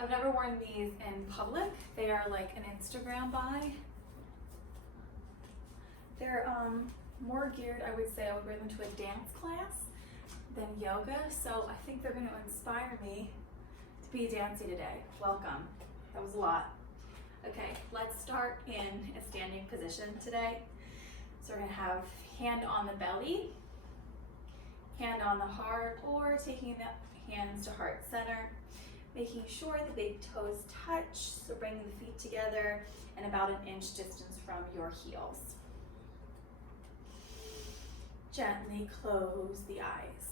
I've never worn these in public. They are like an Instagram buy. They're more geared, I would say I would wear them to a dance class than yoga. So I think they're gonna inspire me to be dancey today. Welcome. That was a lot. Okay, let's start in a standing position today. So we're gonna have hand on the belly, hand on the heart, or taking the hands to heart center, making sure the big toes touch, so bringing the feet together and about an inch distance from your heels. Gently close the eyes.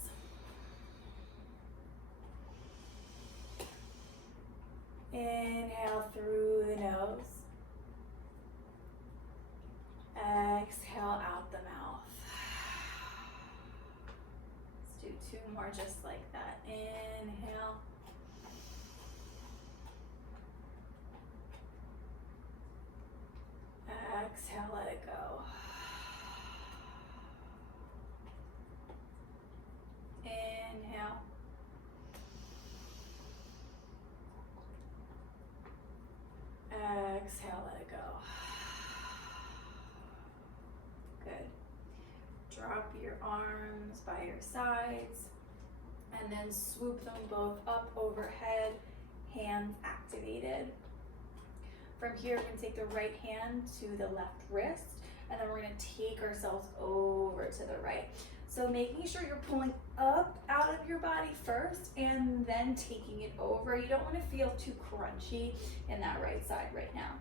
Inhale through the nose. Exhale out the mouth. Let's do 2 more just like that. Inhale. Exhale, let it go. Inhale. Exhale, let it go. Good. Drop your arms by your sides and then swoop them both up overhead, hands activated. From here, we're gonna take the right hand to the left wrist, and then we're gonna take ourselves over to the right. So making sure you're pulling up out of your body first and then taking it over. You don't wanna feel too crunchy in that right side right now.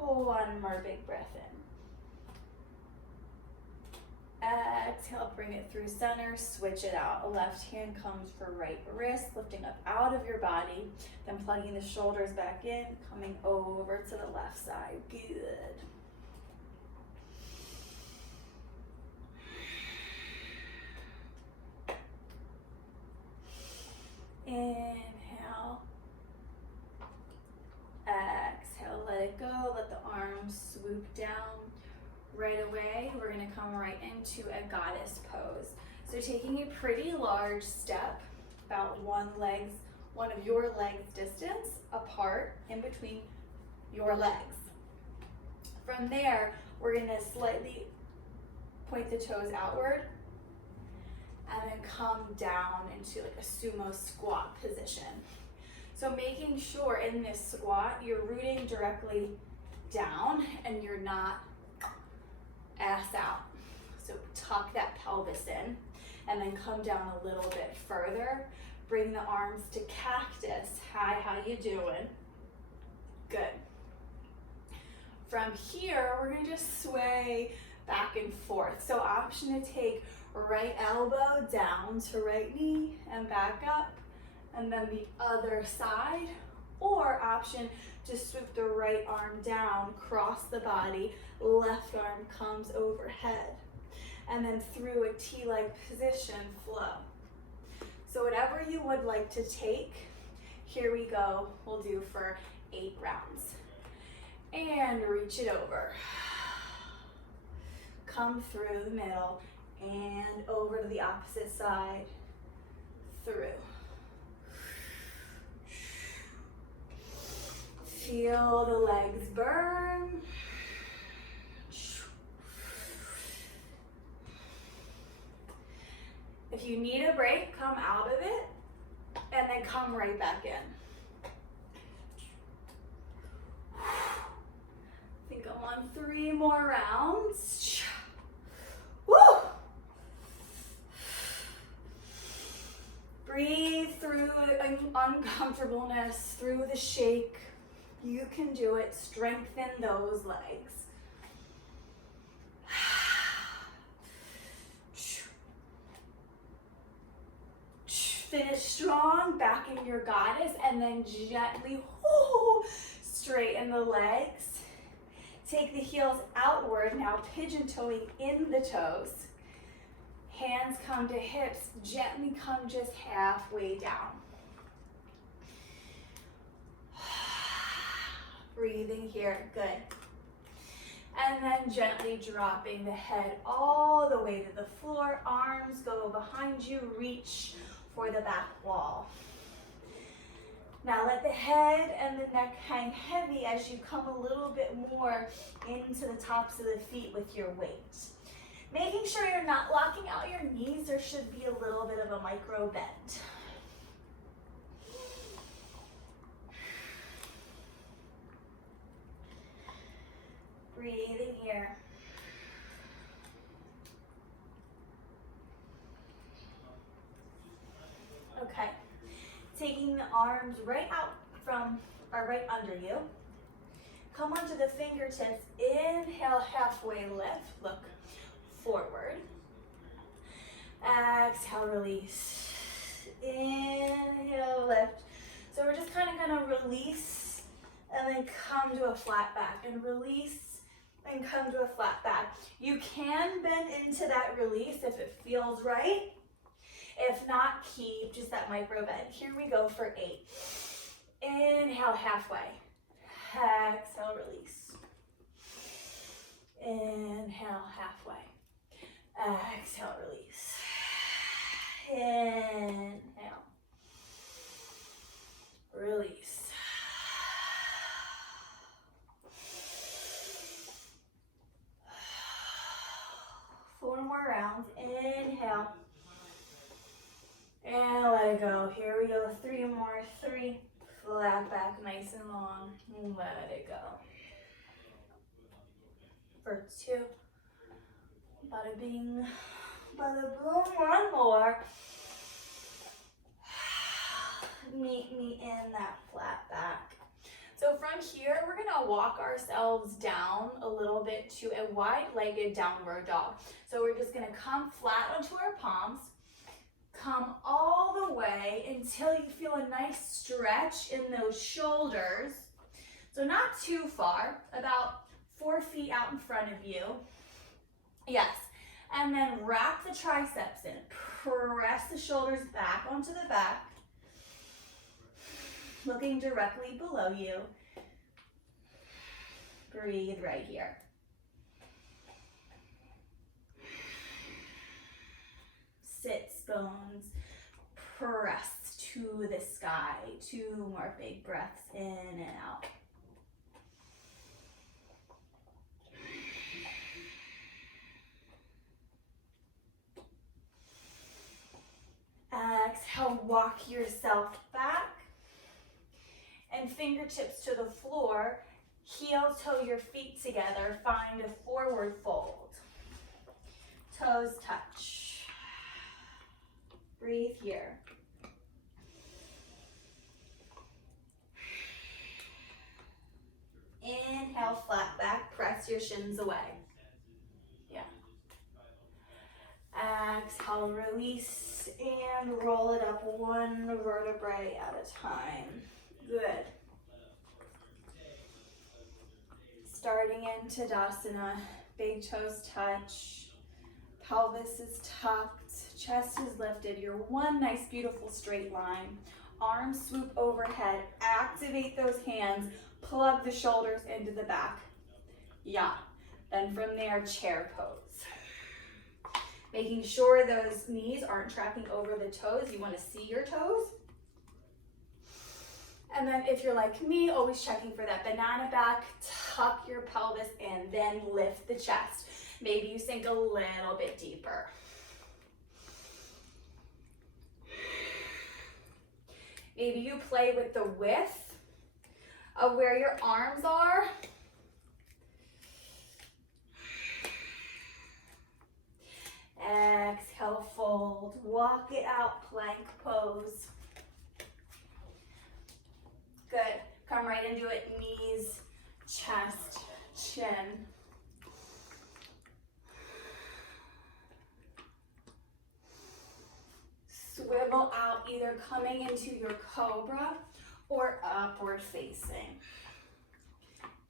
One more big breath in. Exhale, bring it through center, switch it out. Left hand comes for right wrist, lifting up out of your body, then plugging the shoulders back in, coming over to the left side. Good. Inhale. Exhale, let it go. Let the arms swoop down. Right away, we're gonna come right into a goddess pose. So taking a pretty large step, about one of your legs distance apart in between your legs. From there, we're gonna slightly point the toes outward and then come down into like a sumo squat position. So making sure in this squat, you're rooting directly down and you're not ass out. So tuck that pelvis in and then come down a little bit further. Bring the arms to cactus. Hi, how you doing? Good. From here, we're gonna just sway back and forth. So option to take right elbow down to right knee and back up, and then the other side, or option to swoop the right arm down, cross the body, left arm comes overhead, and then through a T-leg position, flow. So whatever you would like to take, here we go, we'll do for 8 rounds. And reach it over. Come through the middle and over to the opposite side, through. Feel the legs burn. If you need a break, come out of it and then come right back in. I think I'm on 3 more rounds. Woo! Breathe through uncomfortableness, through the shake. You can do it. Strengthen those legs. Finish strong, back in your goddess, and then gently straighten the legs. Take the heels outward, now pigeon-toeing in the toes. Hands come to hips, gently come just halfway down. Breathing here, good. And then gently dropping the head all the way to the floor. Arms go behind you, reach for the back wall. Now let the head and the neck hang heavy as you come a little bit more into the tops of the feet with your weight. Making sure you're not locking out your knees. There should be a little bit of a micro bend. Breathing here. Okay. Taking the arms right out from, or right under you. Come onto the fingertips. Inhale, halfway lift. Look forward. Exhale, release. Inhale, lift. So we're just kind of gonna release and then come to a flat back and release and come to a flat back. You can bend into that release if it feels right. If not, keep just that micro bend. Here we go for 8. Inhale, halfway. Exhale, release. Inhale, halfway. Exhale, release. Inhale. Release. Four more rounds. Inhale. And let it go. Here we go. 3 more. 3. Flat back, nice and long. Let it go. For 2. Bada bing. Bada boom. 1 more. Meet me in that flat back. So from here, we're gonna walk ourselves down a little bit to a wide-legged downward dog. So we're just gonna come flat onto our palms. Come all the way until you feel a nice stretch in those shoulders. So not too far, about 4 feet out in front of you. Yes, and then wrap the triceps in. Press the shoulders back onto the back, looking directly below you. Breathe right here. Sits bones, press to the sky. 2 more big breaths in and out. Exhale, walk yourself back and fingertips to the floor. Heel toe your feet together. Find a forward fold. Toes touch. Breathe here. Inhale, flat back, press your shins away. Yeah. Exhale, release and roll it up 1 vertebrae at a time. Good. Starting in Tadasana, big toes touch, pelvis is tucked, chest is lifted. You're one nice, beautiful straight line. Arms swoop overhead, activate those hands, plug the shoulders into the back. Yeah. Then from there, chair pose. Making sure those knees aren't tracking over the toes. You want to see your toes. And then if you're like me, always checking for that banana back, tuck your pelvis and then lift the chest. Maybe you sink a little bit deeper. Maybe you play with the width of where your arms are. Exhale, fold, walk it out, plank pose. Good. Come right into it, knees, chest, chin. Swivel out, either coming into your cobra or upward facing.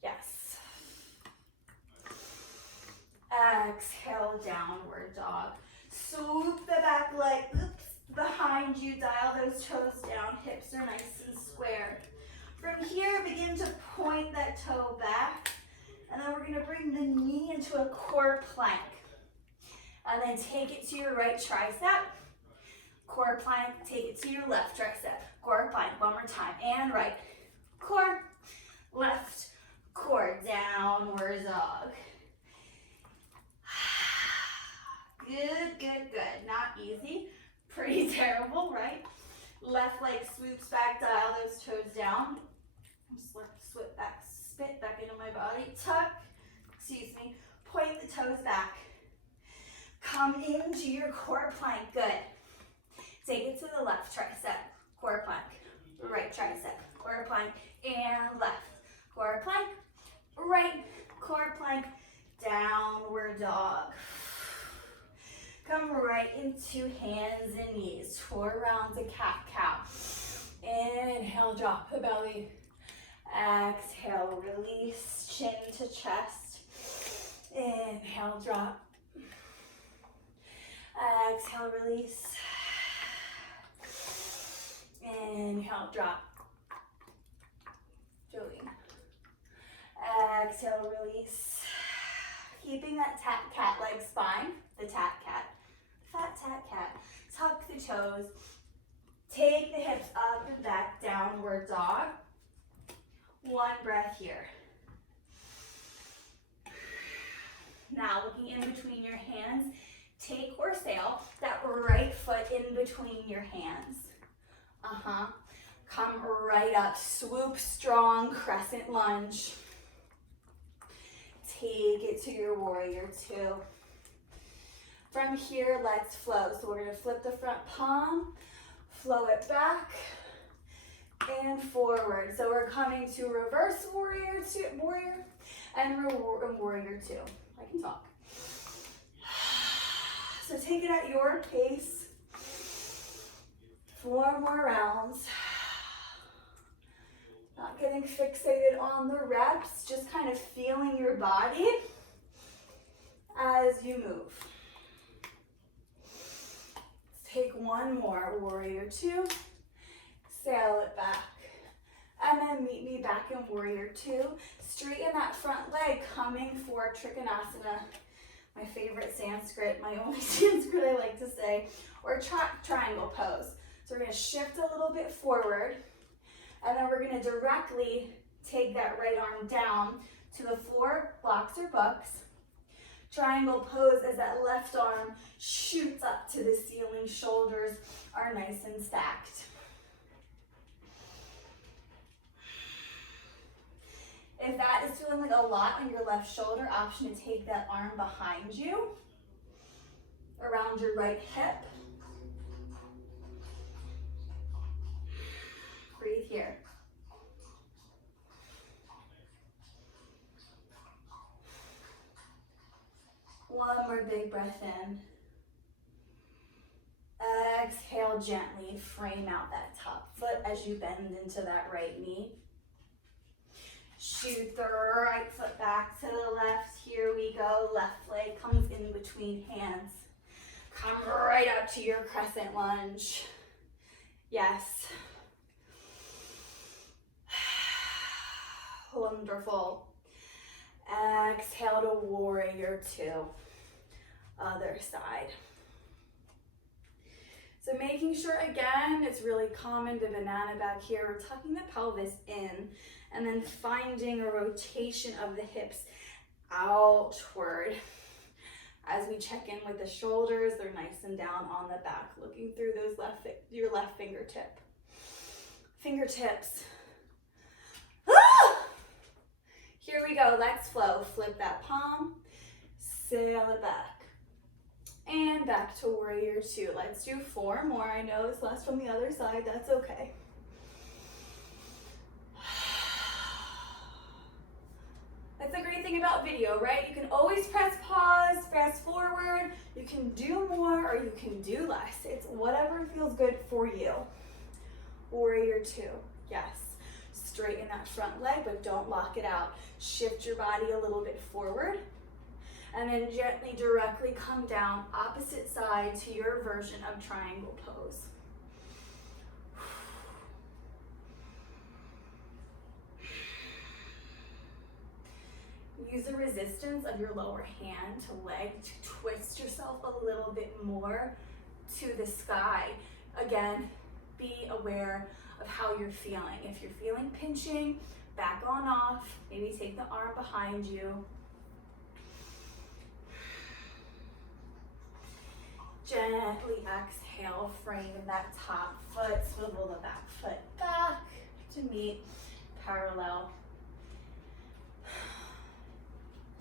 Yes. Exhale, downward dog. Swoop the back leg, behind you, dial those toes down, hips are nice and square. From here, begin to point that toe back, and then we're gonna bring the knee into a core plank. And then take it to your right tricep. core plank, take it to your left tricep, core plank, one more time, and right, core, left, core, downward dog. Good, good, good. Not easy, pretty terrible, right? Left leg swoops back, dial those toes down. Spit back into my body. Tuck, point the toes back. Come into your core plank, good. Take it to the left tricep, core plank. Right tricep, core plank, and left. Core plank, right, core plank, downward dog. Come right into hands and knees. 4 rounds of cat-cow. Inhale, drop the belly. Exhale, release, chin to chest. Inhale, drop. Exhale, release. Inhale, drop. Jolene. Exhale, release. Keeping that cat leg spine, the tat cat. Fat tat cat. Tuck the toes. Take the hips up and back, downward dog. 1 breath here. Now looking in between your hands, take or sail that right foot in between your hands. Come right up, swoop strong, crescent lunge. Take it to your warrior 2. From here, let's flow. So we're gonna flip the front palm, flow it back and forward. So we're coming to reverse warrior and warrior 2. I can talk. So take it at your pace. 4 more rounds. Not getting fixated on the reps, just kind of feeling your body as you move. Let's take 1 more, warrior 2. Sail it back. And then meet me back in warrior 2. Straighten that front leg, coming for Trikonasana. My favorite Sanskrit, my only Sanskrit I like to say, or triangle pose. So we're gonna shift a little bit forward, and then we're gonna directly take that right arm down to the floor, blocks or books. Triangle pose as that left arm shoots up to the ceiling, shoulders are nice and stacked. If that is feeling like a lot on your left shoulder, option to take that arm behind you, around your right hip. Breathe here. One more big breath in. Exhale gently, frame out that top foot as you bend into that right knee. Shoot the right foot back to the left. Here we go. Left leg comes in between hands. Come right up to your crescent lunge. Yes. Wonderful. Exhale to warrior 2. Other side. So making sure, again, it's really common to banana back here. We're tucking the pelvis in and then finding a rotation of the hips outward. As we check in with the shoulders, they're nice and down on the back, looking through those your left fingertip. Fingertips. Ah! Here we go, let's flow. Flip that palm, sail it back. And back to warrior 2. Let's do 4 more. I know it's less from the other side, that's okay. That's the great thing about video, right? You can always press pause, fast forward. You can do more or you can do less. It's whatever feels good for you. Warrior 2, yes. Straighten that front leg, but don't lock it out. Shift your body a little bit forward. And then gently, directly come down, opposite side to your version of triangle pose. Use the resistance of your lower hand to leg to twist yourself a little bit more to the sky. Again, be aware of how you're feeling. If you're feeling pinching, back on off. Maybe take the arm behind you. Gently exhale, frame that top foot, swivel the back foot back to meet parallel.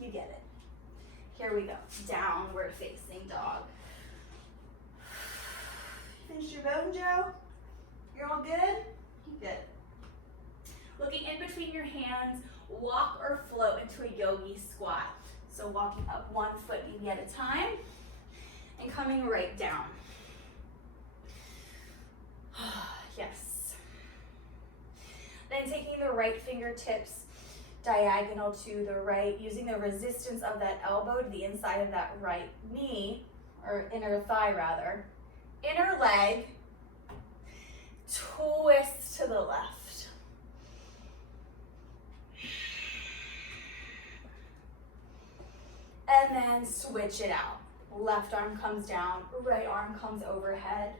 You get it. Here we go, downward facing dog. Finish your bone, Joe? You're all good? Good. Looking in between your hands, walk or float into a yogi squat. So walking up one foot maybe at a time and coming right down. Yes. Then taking the right fingertips diagonal to the right, using the resistance of that elbow to the inside of that right knee, or inner thigh rather. Inner leg, twist to the left. And then switch it out. Left arm comes down, right arm comes overhead.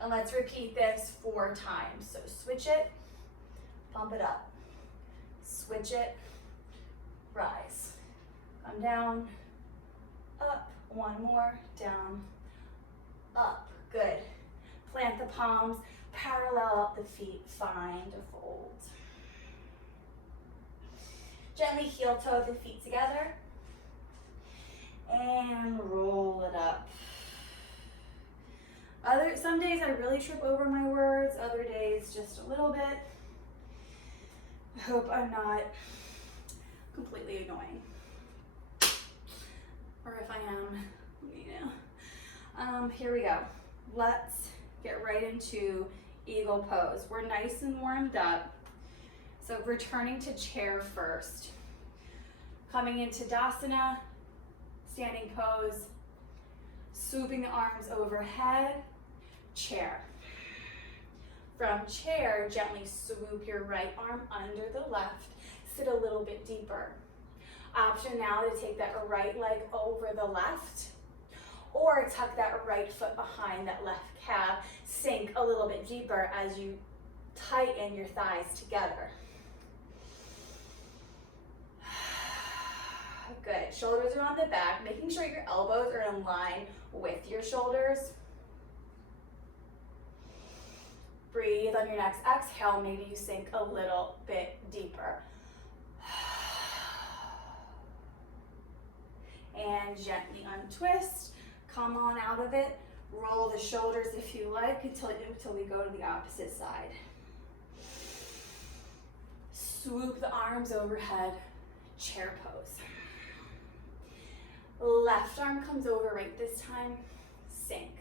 And let's repeat this 4 times. So switch it, pump it up. Switch it, rise. Come down, up, one more, down, up, good. Plant the palms, parallel up the feet, find a fold. Gently heel toe the feet together and roll it up. Some days I really trip over my words, other days just a little bit. I hope I'm not completely annoying. Or if I am, let me know. Here we go. Let's get right into eagle pose. We're nice and warmed up. So returning to chair first. Coming into Tadasana, standing pose, swooping the arms overhead, chair. From chair, gently swoop your right arm under the left, sit a little bit deeper. Option now to take that right leg over the left, or tuck that right foot behind that left calf, sink a little bit deeper as you tighten your thighs together. Good, shoulders are on the back, making sure your elbows are in line with your shoulders. Breathe on your next exhale, maybe you sink a little bit deeper. And gently untwist, come on out of it, roll the shoulders if you like until we go to the opposite side. Swoop the arms overhead, chair pose. Left arm comes over right this time, sink.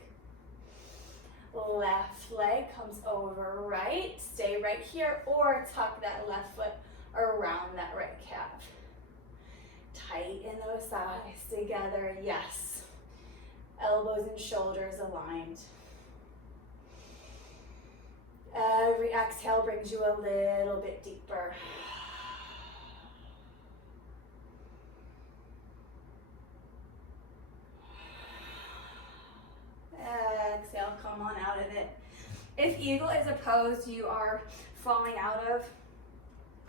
Left leg comes over right, stay right here, or tuck that left foot around that right calf. Tighten those thighs together, yes. Elbows and shoulders aligned. Every exhale brings you a little bit deeper. Exhale, come on out of it. If eagle is a pose you are falling out of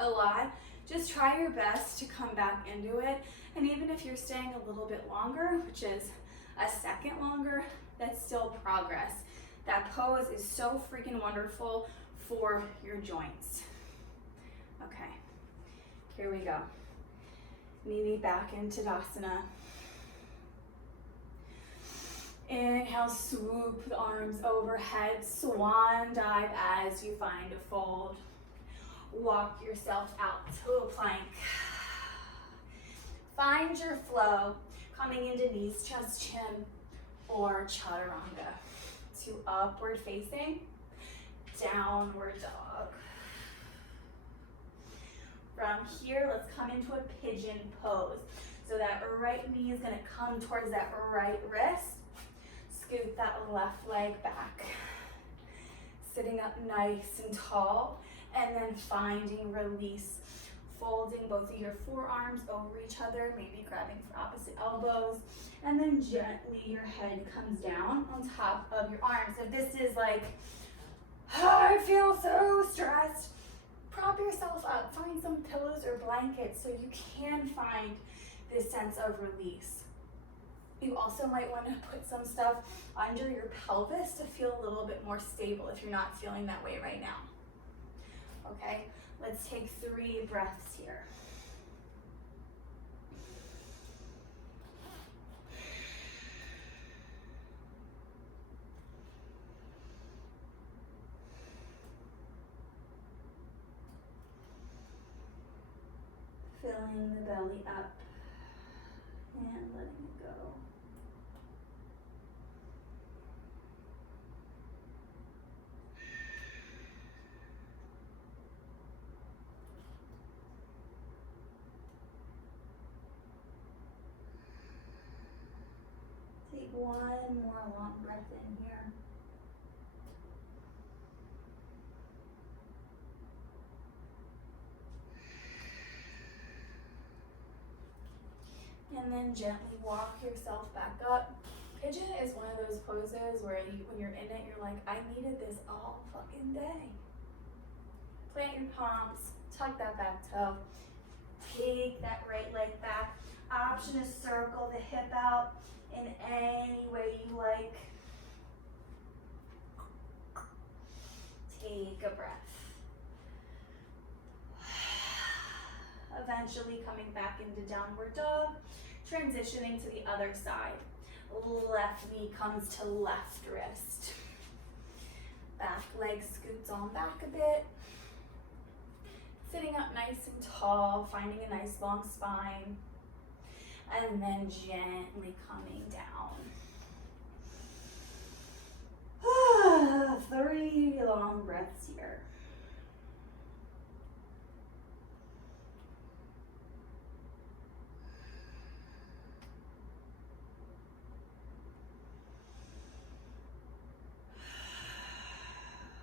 a lot, just try your best to come back into it. And even if you're staying a little bit longer, which is a second longer, that's still progress. That pose is so freaking wonderful for your joints. Okay, here we go. Maybe back into Tadasana. Inhale, swoop the arms overhead, swan dive as you find a fold. Walk yourself out to a plank. Find your flow, coming into knees, chest, chin, or chaturanga. To upward facing, downward dog. From here, let's come into a pigeon pose. So that right knee is gonna come towards that right wrist. Scoot that left leg back. Sitting up nice and tall, and then finding release folding both of your forearms over each other, maybe grabbing for opposite elbows, and then gently your head comes down on top of your arms. If this is like, oh, I feel so stressed, prop yourself up, find some pillows or blankets so you can find this sense of release. You also might want to put some stuff under your pelvis to feel a little bit more stable if you're not feeling that way right now. Okay, let's take 3 breaths here. Filling the belly up and letting it go. Take one more long breath in here. And then gently walk yourself back up. Pigeon is one of those poses where when you're in it, you're like, I needed this all fucking day. Plant your palms, tuck that back toe. Take that right leg back. Option is circle the hip out in any way you like. Take a breath. Eventually coming back into downward dog, transitioning to the other side. Left knee comes to left wrist. Back leg scoots on back a bit. Sitting up nice and tall, finding a nice long spine. And then gently coming down. 3 long breaths here.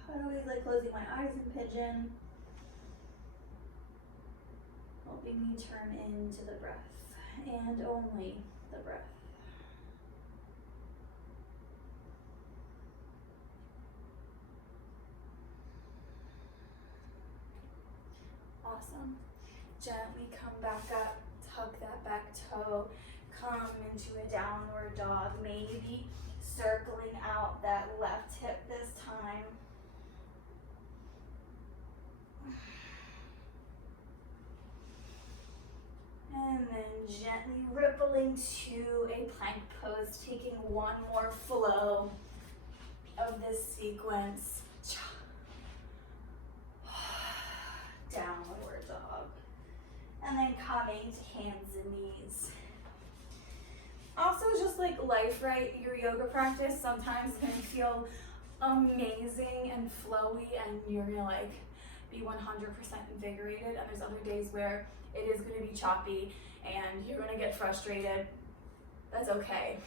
I always like closing my eyes in pigeon, helping me turn into the breath and only the breath. Awesome. Gently come back up, tuck that back toe, come into a downward dog, maybe circling out that left hip this time. And then gently rippling to a plank pose, taking one more flow of this sequence. Downward dog. And then coming to hands and knees. Also, just like life, right? Your yoga practice sometimes can feel amazing and flowy and you're gonna like be 100% invigorated, and there's other days where it is going to be choppy and you're going to get frustrated. That's okay.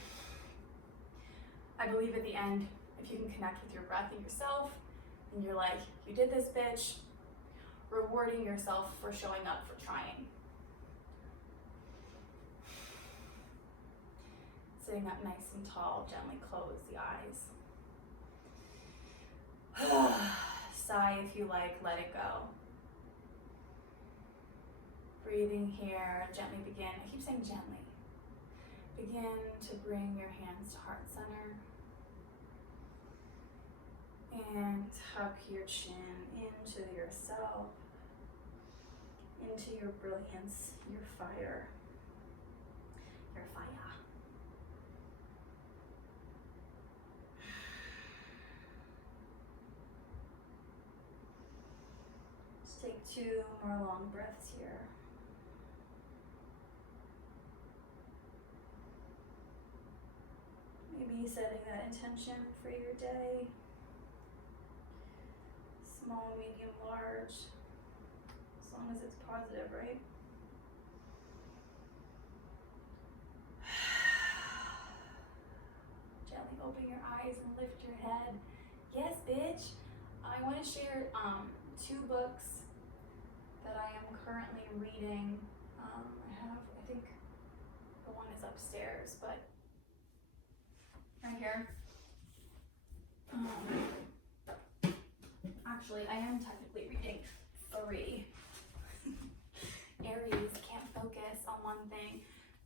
I believe at the end, if you can connect with your breath and yourself, and you're like, you did this, bitch, rewarding yourself for showing up, for trying. Sitting up nice and tall, gently close the eyes. Sigh if you like, let it go. Breathing here, gently begin. I keep saying gently. Begin to bring your hands to heart center. And tuck your chin into yourself, into your brilliance, your fire, your fire. Just take 2 more long breaths here. Maybe setting that intention for your day. Small, medium, large, as long as it's positive, right? Gently open your eyes and lift your head. Yes, bitch. I want to share 2 books that I am currently reading. I think the one is upstairs, but right here. Actually, I am technically reading 3. Aries can't focus on one thing.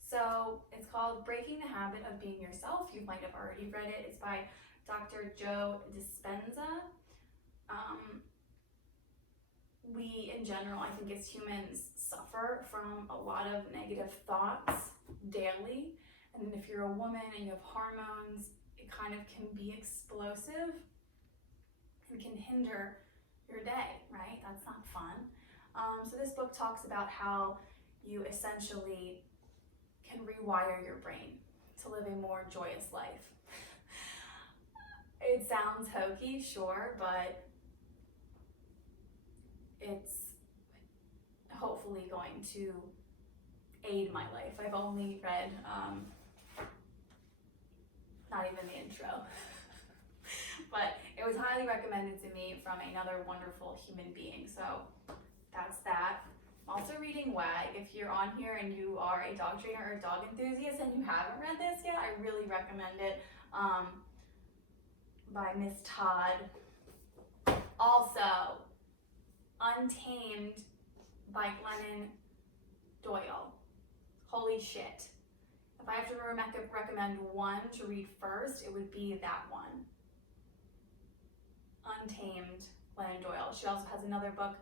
So it's called Breaking the Habit of Being Yourself. You might have already read it. It's by Dr. Joe Dispenza. We, in general, I think as humans, suffer from a lot of negative thoughts daily. And if you're a woman and you have hormones, it kind of can be explosive and can hinder your day, right? That's not fun. So this book talks about how you essentially can rewire your brain to live a more joyous life. It sounds hokey, sure, but it's hopefully going to aid my life. I've only read, not even the intro, but it was highly recommended to me from another wonderful human being. So that's that. I'm also reading WAG. If you're on here and you are a dog trainer or a dog enthusiast and you haven't read this yet, I really recommend it. By Miss Todd. Also, Untamed by Glennon Doyle. Holy shit. If I have to recommend one to read first, it would be that one. Untamed, Glennon Doyle. She also has another book,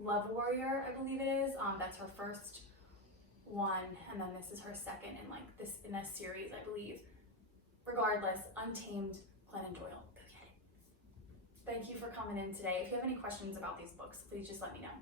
Love Warrior, I believe it is. That's her first one, and then this is her second in a series, I believe. Regardless, Untamed, Glennon Doyle. Go get it. Thank you for coming in today. If you have any questions about these books, please just let me know.